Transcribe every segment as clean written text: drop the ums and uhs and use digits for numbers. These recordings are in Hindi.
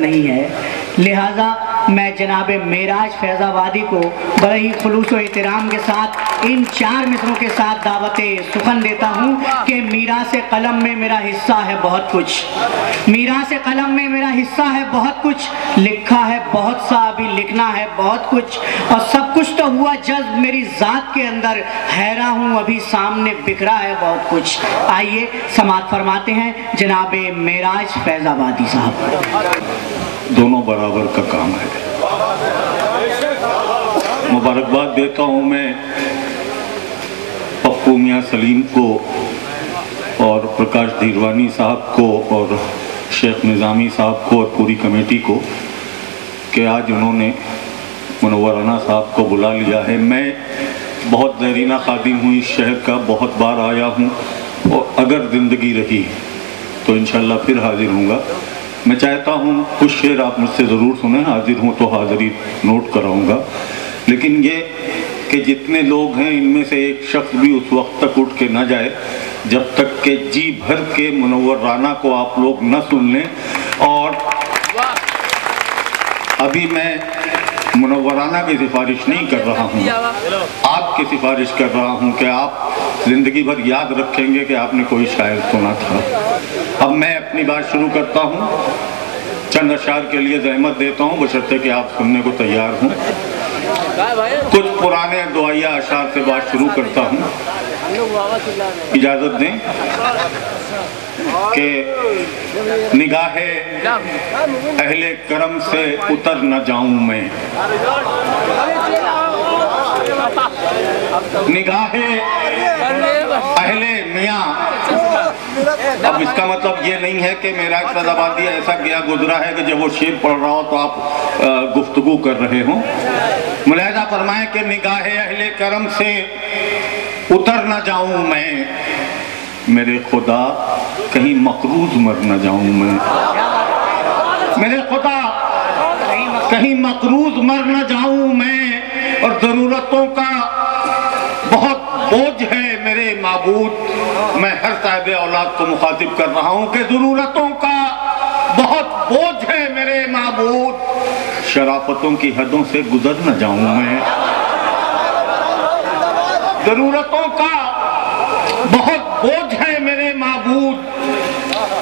नहीं है, लिहाजा मैं जनाब मेराज फैज़ाबादी को बड़े ही खुलूस व एहतराम के साथ इन 4 मिसरों के साथ दावत सुखन देता हूँ कि मीरास कलम में मेरा हिस्सा है बहुत कुछ, मीरास कलम में मेरा हिस्सा है बहुत कुछ, लिखा है बहुत सा, अभी लिखना है बहुत कुछ, और सब कुछ तो हुआ जज्ब मेरी ज़ात के अंदर, हैरा हूँ अभी सामने बिखरा है बहुत कुछ। आइए समाअत फरमाते हैं जनाब मेराज फैज़ाबादी साहब। दोनों बराबर का काम है। मुबारकबाद देता हूँ मैं पप्पू मियाँ सलीम को और प्रकाश धीरवानी साहब को और शेख निज़ामी साहब को और पूरी कमेटी को कि आज उन्होंने मुनव्वर राना साहब को बुला लिया है। मैं बहुत देरीना खादिम हूँ इस शहर का, बहुत बार आया हूँ और अगर ज़िंदगी रही तो इंशाल्लाह फिर हाजिर हूँगा। मैं चाहता हूँ कुछ शेर आप मुझसे ज़रूर सुने, हाजिर हूँ तो हाज़िरी नोट कराऊँगा, लेकिन ये कि जितने लोग हैं इनमें से एक शख्स भी उस वक्त तक उठ के न जाए जब तक कि जी भर के मुनव्वर राना को आप लोग न सुन लें। और अभी मैं मुनव्वर राना की सिफारिश नहीं कर रहा हूँ, आपकी सिफारिश कर रहा हूँ कि आप ज़िंदगी भर याद रखेंगे कि आपने कोई शायर सुना था। अब मैं अपनी बात शुरू करता हूँ, चंद अशार के लिए ज़हमत देता हूँ बशर्ते कि आप सुनने को तैयार हों। कुछ पुराने दुआया अशार से बात शुरू करता हूँ, इजाज़त दें कि निगाहे अहले करम से उतर न जाऊं मैं, निगाहे अहले मियाँ। अब इसका मतलब ये नहीं है कि मेरा फैज़ाबादी ऐसा गया गुजरा है कि जब वो शेर पढ़ रहा हो तो आप गुफ्तगू कर रहे हो। मुलाहिज़ा फरमाएं कि निगाहे अहले करम से उतर न जाऊं मैं, मेरे खुदा कहीं मकरूज मर न जाऊं मैं, मेरे खुदा कहीं मकरूज मर न जाऊं मैं। और ज़रूरतों का बहुत बोझ है मेरे माबूद, मैं हर साहिब औलाद को मुखातिब कर रहा हूं कि ज़रूरतों का बहुत बोझ है मेरे माबूद, शराफतों की हदों से गुजर न जाऊं मैं, ज़रूरतों का बहुत बोझ है मेरे माबूद,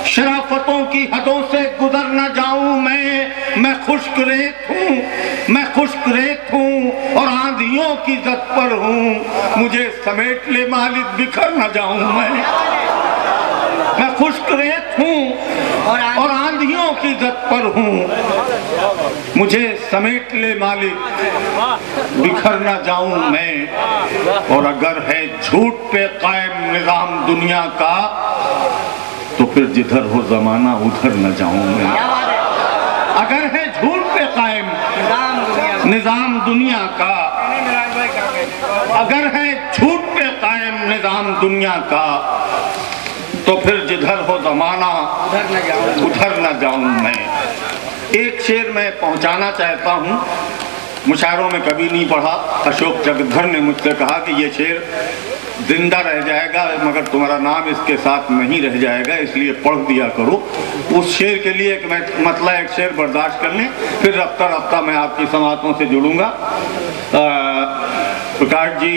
शराफतों की हदों से गुजर न जाऊं मैं खुश्क रेत हूँ, मैं खुश्क रेत हूँ और आंधियों की जद पर हूँ, मुझे समेट ले मालिक बिखर न जाऊं मैं खुश्क रेत हूँ और आंधियों की जद पर हूँ, मुझे समेट ले मालिक बिखर न जाऊं मैं। और अगर है झूठ पे कायम निजाम दुनिया का तो फिर जिधर हो जमाना उधर न जाऊं मैं, अगर है झूठ पे कायम निजाम दुनिया का, अगर है झूठ पे कायम निजाम दुनिया का तो फिर जिधर हो जमाना उधर न जाऊं मैं। एक शेर मैं पहुंचाना चाहता हूं, मुशायरों में कभी नहीं पढ़ा। अशोक जगधर ने मुझसे कहा कि ये शेर जिंदा रह जाएगा मगर तुम्हारा नाम इसके साथ नहीं रह जाएगा, इसलिए पढ़ दिया करो। उस शेर के लिए एक शेर बर्दाश्त कर लें, फिर रफ्ता रफ्ता मैं आपकी समातों से जुड़ूंगा। प्रकाश जी,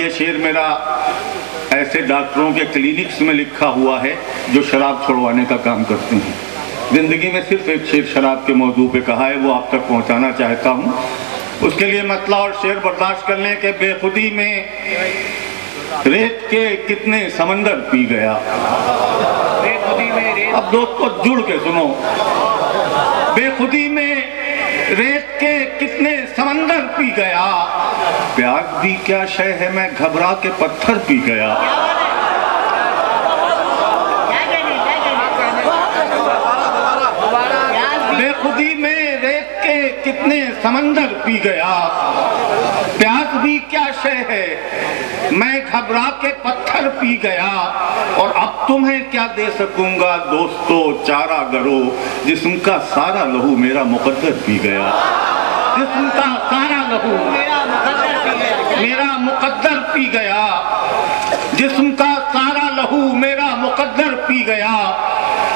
ये शेर मेरा ऐसे डॉक्टरों के क्लिनिक्स में लिखा हुआ है जो शराब छुड़वाने का काम करते हैं। जिंदगी में सिर्फ एक शेर शराब के मौजू पे कहा है, वो आप तक पहुंचाना चाहता हूँ। उसके लिए मतला और शेर बर्दाश्त कर लें कि बेखुदी में रेत के कितने समंदर पी गया। अब दोस्तों जुड़ के सुनो, बेखुदी में रेत के कितने समंदर पी गया, प्यास भी क्या शय है मैं घबरा के पत्थर पी गया। बेखुदी में रेत के कितने समंदर पी गया, प्यास भी क्या शय है मैं घबरा के पत्थर पी गया। और अब तुम्हें क्या दे सकूंगा दोस्तों चारा गरो, जिस्म का सारा लहू मेरा मुकद्दर पी गया, जिस्म का सारा लहू मेरा मुकद्दर पी गया, जिस्म का सारा लहू मेरा मुकद्दर पी गया।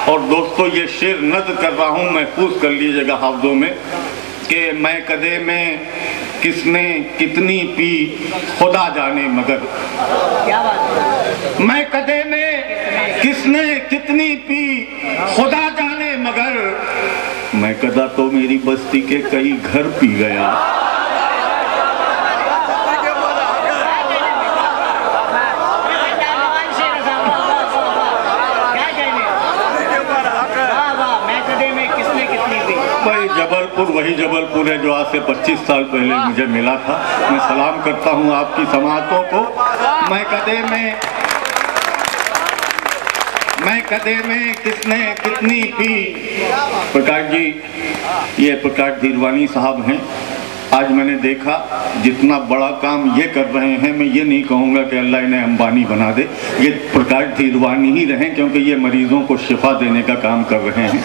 और दोस्तों ये शेर नज़्म कर रहा हूँ, महफूज कर लीजिएगा हाफ़ज़ों में, कि मैं कदे में किसने कितनी पी खुदा जाने मगर। क्या बात है? मैं कदे में किसने कितनी पी खुदा जाने मगर, मैं कदा तो मेरी बस्ती के कई घर पी गया। जबलपुर वही जबलपुर है जो आज से 25 साल पहले मुझे मिला था। मैं सलाम करता हूँ आपकी समातों को। मैं कदे में किसने कितनी पी। प्रकाश जी, ये प्रकाश धीरवानी साहब हैं। आज मैंने देखा जितना बड़ा काम ये कर रहे हैं, मैं ये नहीं कहूँगा कि अल्लाह इन्हें अंबानी बना दे, ये प्रकाश धीरवानी ही रहें, क्योंकि ये मरीजों को शिफा देने का काम कर रहे हैं।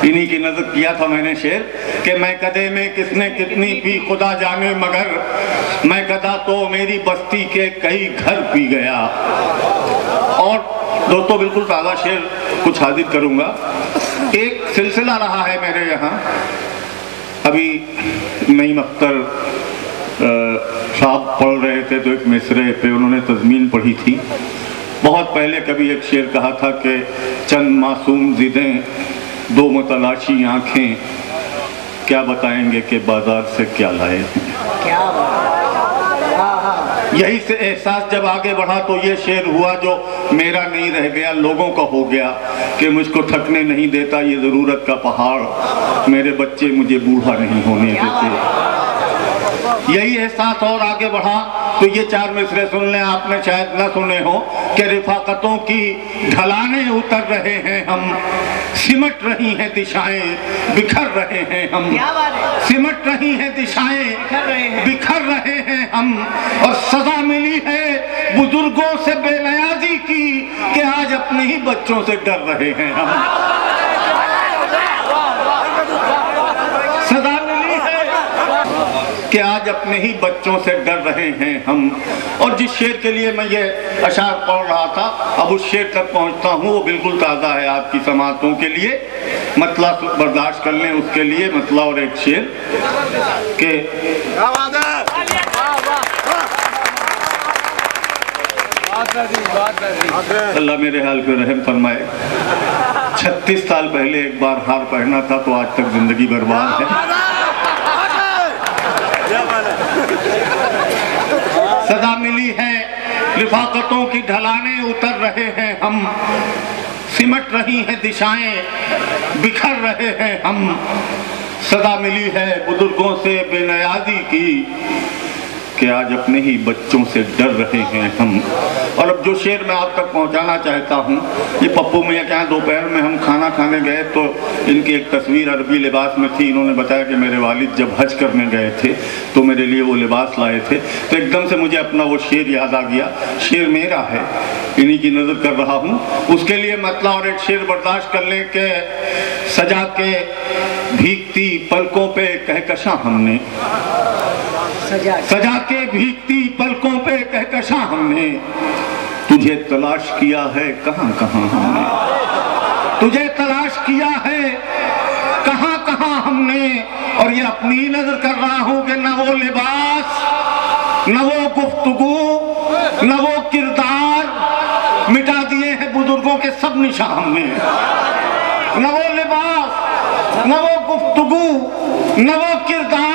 इन्हीं की नज़र किया था मैंने शेर कि मैं कदे में किसने कितनी पी खुदा जाने मगर, मैं कदा तो मेरी बस्ती के कई घर पी गया। और दोस्तों बिल्कुल ताज़ा शेर कुछ हाजिर करूँगा। एक सिलसिला रहा है मेरे यहाँ, अभी नईम अख्तर साहब पढ़ रहे थे तो एक मिसरे पे उन्होंने तज़मीन पढ़ी थी। बहुत पहले कभी एक शेर कहा था कि चंद मासूम ज़िदें दो मतलाशी आँखें, क्या बताएंगे कि बाजार से क्या लाए हैं। क्या यही से एहसास जब आगे बढ़ा तो ये शेर हुआ जो मेरा नहीं रह गया, लोगों का हो गया, कि मुझको थकने नहीं देता ये ज़रूरत का पहाड़, मेरे बच्चे मुझे बूढ़ा नहीं होने देते। यही एहसास और आगे बढ़ा तो ये चार मिसरे सुन लें, आपने शायद न सुने हो, कि रिफाकतों की ढलाने उतर रहे हैं हम, सिमट रही हैं दिशाएं बिखर रहे हैं हम, सिमट रही हैं दिशाएं बिखर रहे हैं हम। और सजा मिली है बुजुर्गों से बेनियाजी की कि आज अपने ही बच्चों से डर रहे हैं हम। सजा मिली है कि आज अपने ही बच्चों से डर रहे हैं हम। और जिस शेर के लिए मैं ये अशार पढ़ रहा था, अब उस शेर तक पहुंचता हूँ, वो बिल्कुल ताज़ा है आपकी समातों के लिए, मतला बर्दाश्त कर लें उसके लिए। मतला और एक शेर के अल्लाह मेरे हाल पे रहम फरमाए। 36 साल पहले एक बार हार पहना था तो आज तक जिंदगी बर्बाद है। सदा मिली है रिफाकतों की ढलाने उतर रहे हैं हम, सिमट रही हैं दिशाएं बिखर रहे हैं हम। सदा मिली है बुजुर्गों से बेनियाजी की कि आज अपने ही बच्चों से डर रहे हैं हम। और अब जो शेर मैं आप तक पहुंचाना चाहता हूं, ये पप्पू मियां के यहाँ दोपहर में हम खाना खाने गए तो इनकी एक तस्वीर अरबी लिबास में थी। इन्होंने बताया कि मेरे वालिद जब हज करने गए थे तो मेरे लिए वो लिबास लाए थे, तो एकदम से मुझे अपना वो शेर याद आ गया। शेर मेरा है, इन्हीं की नज़र कर रहा हूँ, उसके लिए मतला और एक शेर बर्दाश्त कर लें कि सजा के भीगती पलकों पे कहकशां हमने, सजा के भीगती पलकों पे कहकशां हमने, तुझे तलाश किया है कहां कहां हमने, तुझे तलाश किया है कहां कहां हमने। और ये अपनी नजर कर रहा हूं कि न वो लिबास, न वो गुफ्तगू, न वो किरदार, मिटा दिए हैं बुजुर्गों के सब निशान हमने। न वो लिबास, न वो गुफ्तगू, न वो किरदार,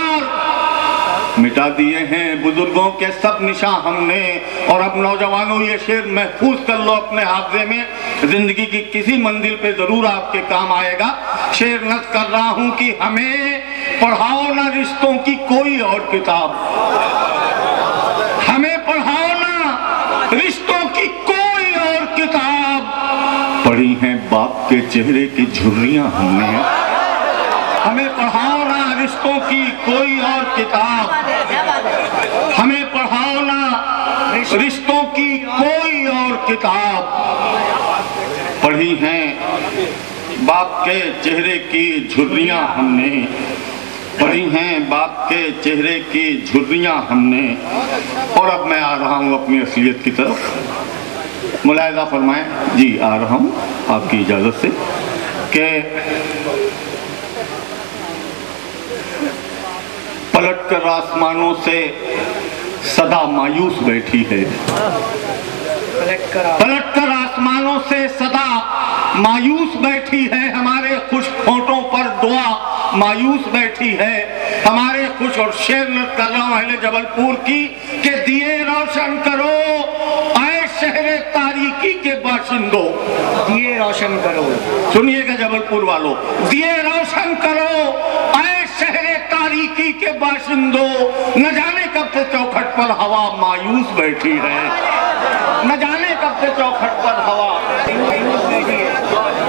मिटा दिए हैं बुजुर्गों के सब निशान हमने। और अब नौजवानों ये शेर महफूज कर लो अपने हाफजे में, जिंदगी की किसी मंजिल पे जरूर आपके काम आएगा। शेर नज़्म कर रहा हूं कि हमें पढ़ाओ ना रिश्तों की कोई और किताब, हमें पढ़ाओ ना रिश्तों की कोई और किताब, पढ़ी हैं बाप के चेहरे की झुर्रियां हमने, हमें पढ़ाओ ना रिश्तों की कोई और किताब, हमें पढ़ाओ ना रिश्तों की कोई और किताब, पढ़ी हैं बाप के चेहरे की झुर्रियां हमने, पढ़ी हैं बाप के चेहरे की झुर्रियां हमने। और अब मैं आ रहा हूं अपनी असलियत की तरफ, मुलाहिजा फरमाएं। जी आ रहा हूं आपकी इजाजत से। कि पलटकर आसमानों से सदा मायूस बैठी है, पलटकर आसमानों से सदा मायूस बैठी है, हमारे खुश होठों पर दुआ मायूस बैठी है, हमारे खुश। और शेर नत कर रहा हूं अहले जबलपुर की कि दिए रोशन करो आए शहरे तारीकी के बाशिंदों, दिए रोशन करो। सुनिएगा जबलपुर वालों, दिए रोशन करो आए शहरे तारीकी के बाशिंदों, न जाने कब से चौखट पर हवा मायूस बैठी है, न जाने कब से चौखट पर हवा मायूस बैठी है।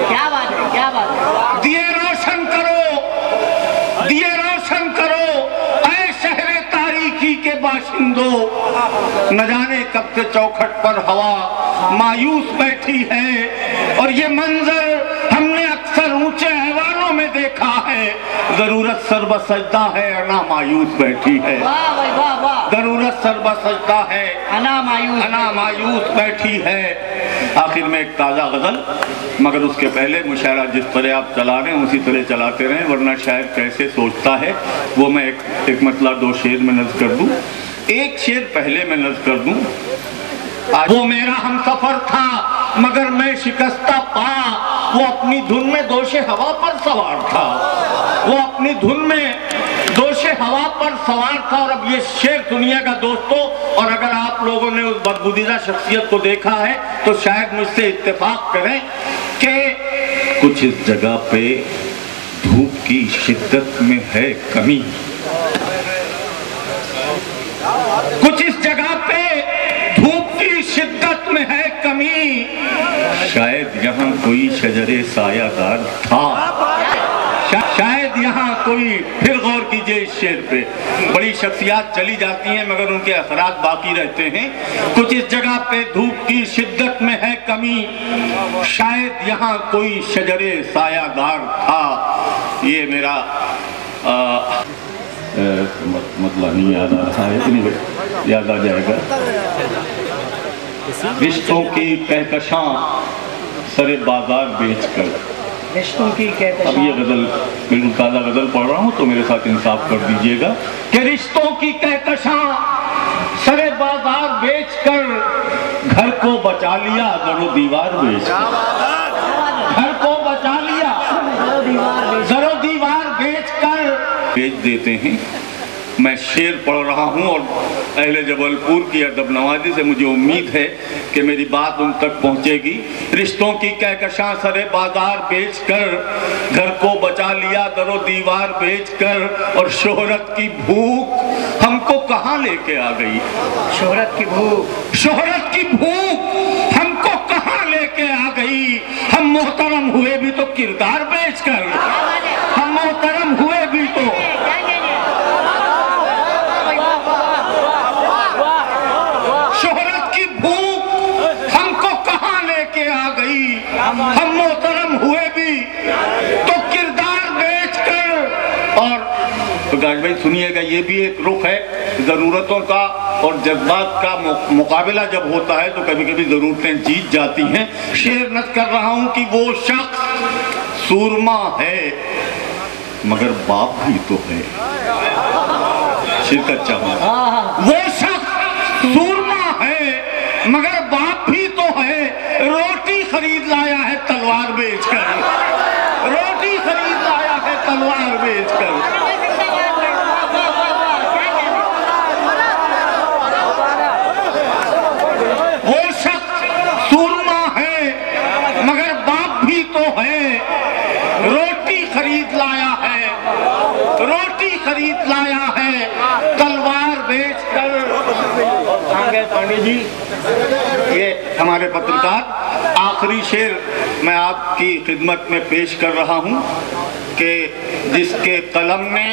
क्या बात है, क्या बात है। दिए रोशन करो, दिए रोशन करो ऐ शहरे तारीकी के बाशिंदों, न जाने कब से चौखट पर हवा मायूस बैठी है। और ये मंजर हमने अक्सर ऊंचे ऐवानों में देखा है, जरूरत सर्वसजदा है अना मायूस बैठी है, वाह भाई वाह वाह, जरूरत सर्वसजदा है अना मायूस बैठी है। आखिर में एक ताज़ा गजल, मगर उसके पहले मुशायरा जिस तरह आप चला रहे हैं उसी तरह चलाते रहें, वरना शायद कैसे सोचता है वो मैं एक मतलब 2 शेर में नज़्म कर दूं। एक शेर पहले मैं नज़्म कर दूं। वो मेरा हम सफर था मगर मैं शिकस्ता पा, वो अपनी धुन में दोषे हवा पर सवार था, वो अपनी धुन में दोषे हवा पर सवार था। और अब ये शेर सुनिएगा दोस्तों, और अगर आप लोगों ने उस बदबुदीदा शख्सियत को देखा है तो शायद मुझसे इत्तेफाक करें कि कुछ इस जगह पे धूप की शिद्दत में है कमी, कुछ इस जगह पे धूप की शिद्दत में है कमी, शायद यहाँ कोई शजरे सायादार था, शायद यहाँ कोई। फिर गौर कीजिए इस शेर पे, बड़ी शख्सियात चली जाती हैं मगर उनके असरात बाकी रहते हैं। कुछ इस जगह पे धूप की शिद्दत में है कमी, शायद यहाँ कोई शजरे सायादार था। ये मेरा मतलब नहीं याद आ रहा है, याद आ जाएगा। रिश्तों की कहकशां सरे बाजार बेचकर, रिश्तों की कहकशां। अब ये गजल बिल्कुल ताज़ा गजल पढ़ रहा हूँ तो मेरे साथ इंसाफ कर दीजिएगा कि रिश्तों की कहकशां सरे बाजार बेचकर घर को बचा लिया दरो दीवार बेचकर, घर को बचा लिया दरो दीवार बेचकर बेच देते हैं। मैं शेर पढ़ रहा हूँ और अहले जबलपुर की अदब नवाजी से मुझे उम्मीद है कि मेरी बात उन तक पहुँचेगी। रिश्तों की कहकशां सरे बाजार बेचकर घर को बचा लिया दरो दीवार बेचकर, और शोहरत की भूख हमको कहाँ लेके आ गई, शोहरत की भूख, शोहरत की भूख हमको कहाँ लेके आ गई। हम मोहतरम हुए भी तो किरदार बेचकर, हम मोहतरम हुए भी तो हम मोहतरम हुए भी तो किरदार बेचकर। और तो गाज भाई सुनिएगा, ये भी एक रुख है ज़रूरतों का और जज्बात का मुकाबला जब होता है तो कभी कभी ज़रूरतें जीत जाती हैं। शेर नज़्म कर रहा हूँ कि वो शख्स सूरमा है मगर बाप भी तो है, शिरकत चाहूँ। वो शख्स सूरमा है मगर बाप भी तो है, रोटी खरीद लाया है तलवार बेचकर, रोटी खरीद लाया है तलवार बेचकर। वो शख्स सूरमा है मगर बाप भी तो है, रोटी खरीद लाया है, रोटी खरीद लाया है तलवार बेचकर। आगे पंडित जी, ये हमारे पत्रकार, आखिरी शेर मैं आपकी खिदमत में पेश कर रहा हूं कि जिसके कलम ने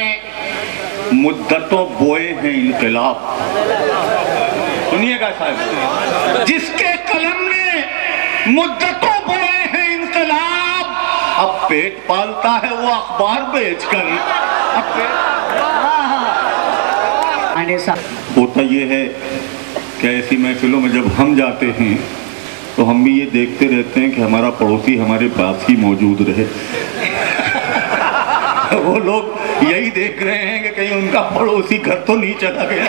मुद्दतों बोए हैं इनकलाब, सुनिएगा साहब, जिसके कलम ने मुद्दतों बोए हैं इनकलाब, अब पेट पालता है वो अखबार बेचकर। अब होता ये है कि ऐसी महफिलों में जब हम जाते हैं तो हम भी ये देखते रहते हैं कि हमारा पड़ोसी हमारे पास ही मौजूद रहे। वो लोग यही देख रहे हैं कि कहीं उनका पड़ोसी घर तो नहीं चला गया।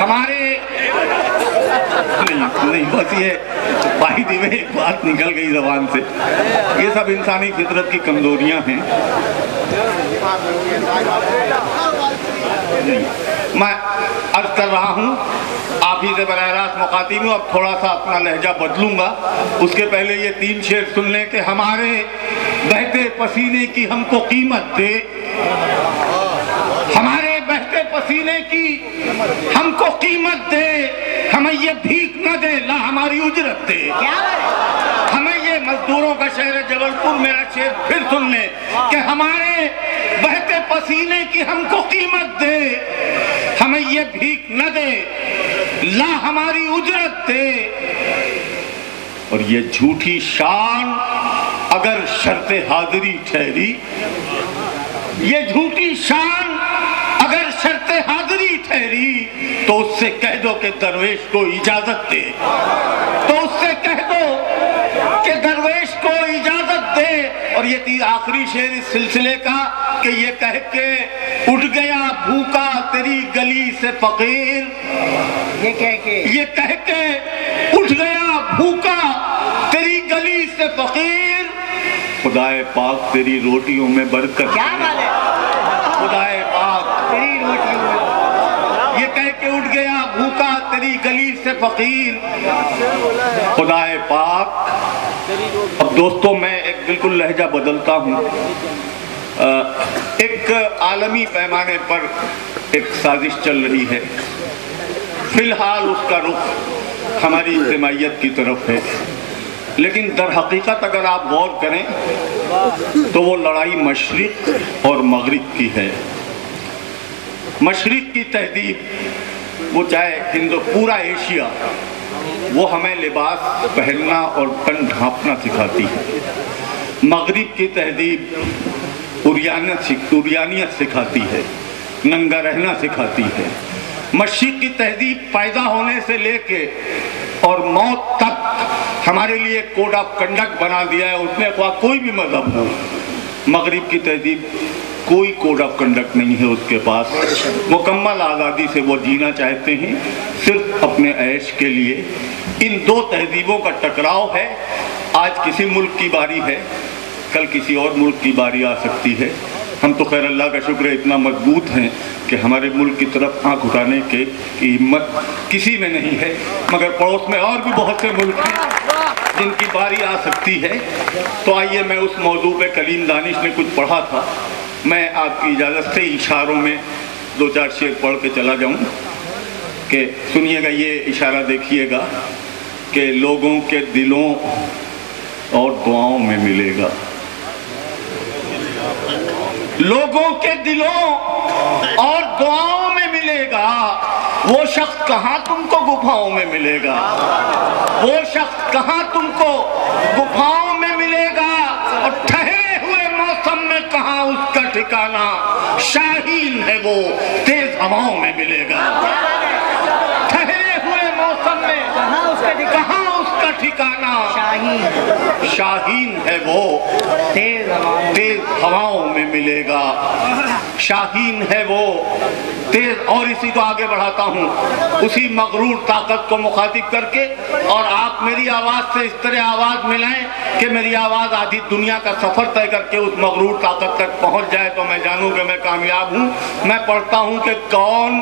हमारे नहीं बस ये वाहिदी में एक बात निकल गई जबान से। ये सब इंसानी फितरत की कमजोरियां हैं। मैं अर्ज कर रहा हूँ, आप ही से बराह रास्त मुखातिब हूँ। अब थोड़ा सा अपना लहजा बदलूंगा। उसके पहले ये 3 शेर सुन लें कि हमारे बहते पसीने की हमको कीमत दे, हमारे बहते पसीने की हमको कीमत दे, हमें ये भीख न दे, ला हमारी उजरत दे। हमें ये मजदूरों का शहर है जबलपुर, मेरा शेर फिर सुन ले कि हमारे बहते पसीने की हमको कीमत दे, हमें ये भीख न दे, ला हमारी उजरत दे। और ये झूठी शान अगर शर्ते हाजिरी ठहरी, ये झूठी शान अगर शर्ते हाजिरी ठहरी, तो उससे कह दो कि दरवेश को इजाजत दे, तो उससे कह दो कि दरवेश को इजाजत दे। और ये आखिरी शेर इस सिलसिले का कि ये कह के उठ गया भूखा तेरी गली से फकीर, ये कह के उठ गया भूखा तेरी गली से फकीर, खुदाए पाक तेरी रोटियों में बरकत, खुदाए पाक तेरी रोटियों में, ये कह के उठ गया भूखा तेरी गली से फकीर, खुदाए पाक। अब दोस्तों मैं एक बिल्कुल लहजा बदलता हूँ। एक आलमी पैमाने पर एक साजिश चल रही है, फिलहाल उसका रुख हमारी इज्तिमाइयत की तरफ है, लेकिन दर हकीकत अगर आप गौर करें तो वो लड़ाई मशरिक और मगरिब की है। मशरिक की तहजीब, वो चाहे पूरा एशिया, वो हमें लिबास पहनना और तन ढांपना सिखाती है। मगरिब की तहजीब उरियानियत सिखाती है, नंगा रहना सिखाती है। मशरिक की तहजीब पैदा होने से लेके और मौत तक हमारे लिए कोड ऑफ कंडक्ट बना दिया है, उसमें कोई भी मजहब हो। मगरिब की तहजीब कोई कोड ऑफ कंडक्ट नहीं है उसके पास, मुकम्मल आज़ादी से वो जीना चाहते हैं, सिर्फ अपने ऐश के लिए। इन दो तहजीबों का टकराव है। आज किसी मुल्क की बारी है, कल किसी और मुल्क की बारी आ सकती है। हम तो खैर अल्लाह का शुक्र है इतना मजबूत हैं कि हमारे मुल्क की तरफ आँख उठाने की हिम्मत किसी में नहीं है, मगर पड़ोस में और भी बहुत से मुल्क हैं जिनकी बारी आ सकती है। तो आइए मैं उस मौजू पे कलीम दानिश ने कुछ पढ़ा था, मैं आपकी इजाज़त से इशारों में 2-4 शेर पढ़ के चला जाऊं कि सुनिएगा। ये इशारा देखिएगा कि लोगों के दिलों और दुआओं में मिलेगा, लोगों के दिलों और दुआओं में मिलेगा। वो शख्स कहाँ तुमको गुफाओं में मिलेगा, वो शख्स कहाँ तुमको गुफाओं में मिलेगा। और ठहरे हुए मौसम में कहाँ उसका ठिकाना, शाहीन है वो तेज हवाओं में मिलेगा। ठहरे हुए मौसम में कहाँ उसका ठिकाना, शाहीन है वो तेज हवाओं में मिलेगा। शाहीन है वो तेज। और इसी को आगे बढ़ाता हूँ, उसी मगरूर ताकत को मुखातिब करके, और आप मेरी आवाज़ से इस तरह आवाज़ मिलाएं कि मेरी आवाज़ आधी दुनिया का सफ़र तय करके उस मगरूर ताकत तक पहुँच जाए, तो मैं जानूँ कि मैं कामयाब हूँ। मैं पढ़ता हूँ कि कौन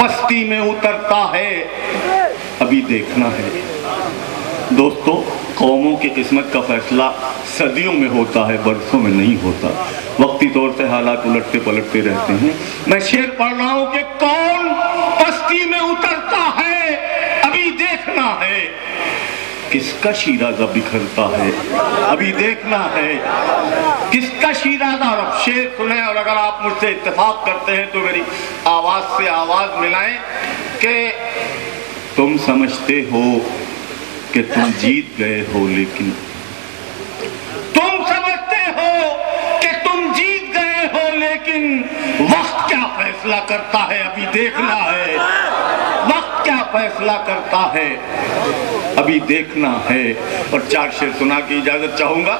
पस्ती में उतरता है अभी देखना है। दोस्तों, कौमों की किस्मत का फैसला सदियों में होता है, बरसों में नहीं होता। वक्ती तौर से हालात उलटते पलटते रहते हैं। मैं शेर पढ़ रहा हूं कि कौन पस्ती में उतरता है अभी देखना है, किसका शीराज़ा बिखरता है अभी देखना है, किसका शीराज़ा। और अब शेर सुने, और अगर आप मुझसे इत्तेफाक करते हैं तो मेरी आवाज़ से आवाज़ मिलाएं कि तुम समझते हो कि तुम जीत गए हो, लेकिन तुम समझते हो कि तुम जीत गए हो, लेकिन वक्त क्या फैसला करता है अभी देखना है, वक्त क्या फैसला करता है अभी देखना है। और 4 शेर सुना की इजाजत चाहूंगा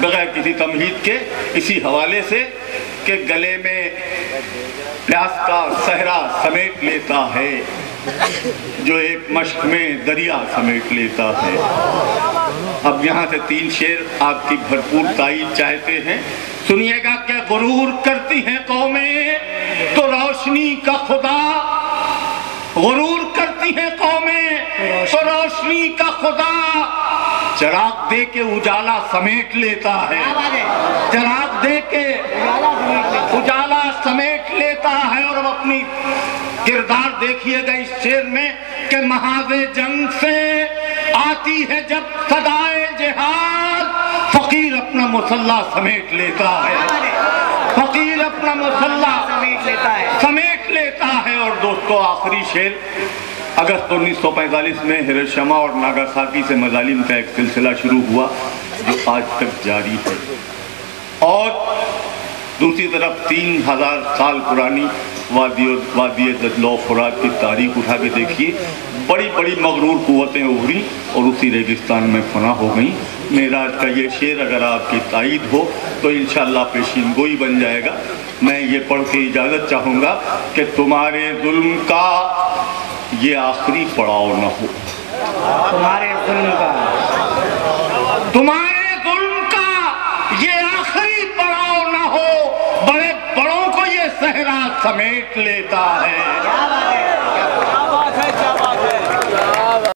बगैर किसी तमहीद के, इसी हवाले से कि गले में प्यास का सहरा समेट लेता है जो एक मश्क में दरिया समेट लेता है। अब यहाँ से 3 शेर आपकी भरपूर ताईद चाहते हैं, सुनिएगा। क्या गुरूर करती हैं कौमें तो रोशनी का खुदा, गुरूर करती हैं कौमें तो रोशनी का खुदा चिराग दे के उजाला समेट लेता है, चिराग दे के उजाला समेट लेता है। और अब अपनी किरदार देखिएगा इस शेर में कि महाज़े जंग से आती है जब सदाए जिहाद, फकीर अपना मुसल्ला समेट लेता है, फकीर अपना मुसल्ला समेट लेता है। और दोस्तों आखिरी शेर, अगस्त 1945 में हिरोशिमा और नागासाकी से मजालिम का एक सिलसिला शुरू हुआ जो आज तक जारी है। और दूसरी तरफ 3000 साल पुरानी वादी दजला फुरात की तारीख उठा के देखिए, बड़ी बड़ी मगरूर कुव्वतें उभरी और उसी रेगिस्तान में फना हो गई। मेराज का ये शेर अगर आपकी ताईद हो तो इंशाअल्लाह पेशीन गोई बन जाएगा। मैं ये पढ़ के इजाज़त चाहूँगा कि तुम्हारे जुल्म का ये आखिरी पड़ाव न हो, तुम्हारे जुल्म का, तुम्हारे जुल्म का ये आखिरी पड़ाव न हो, बड़े बड़ों को ये सहरा समेट लेता है।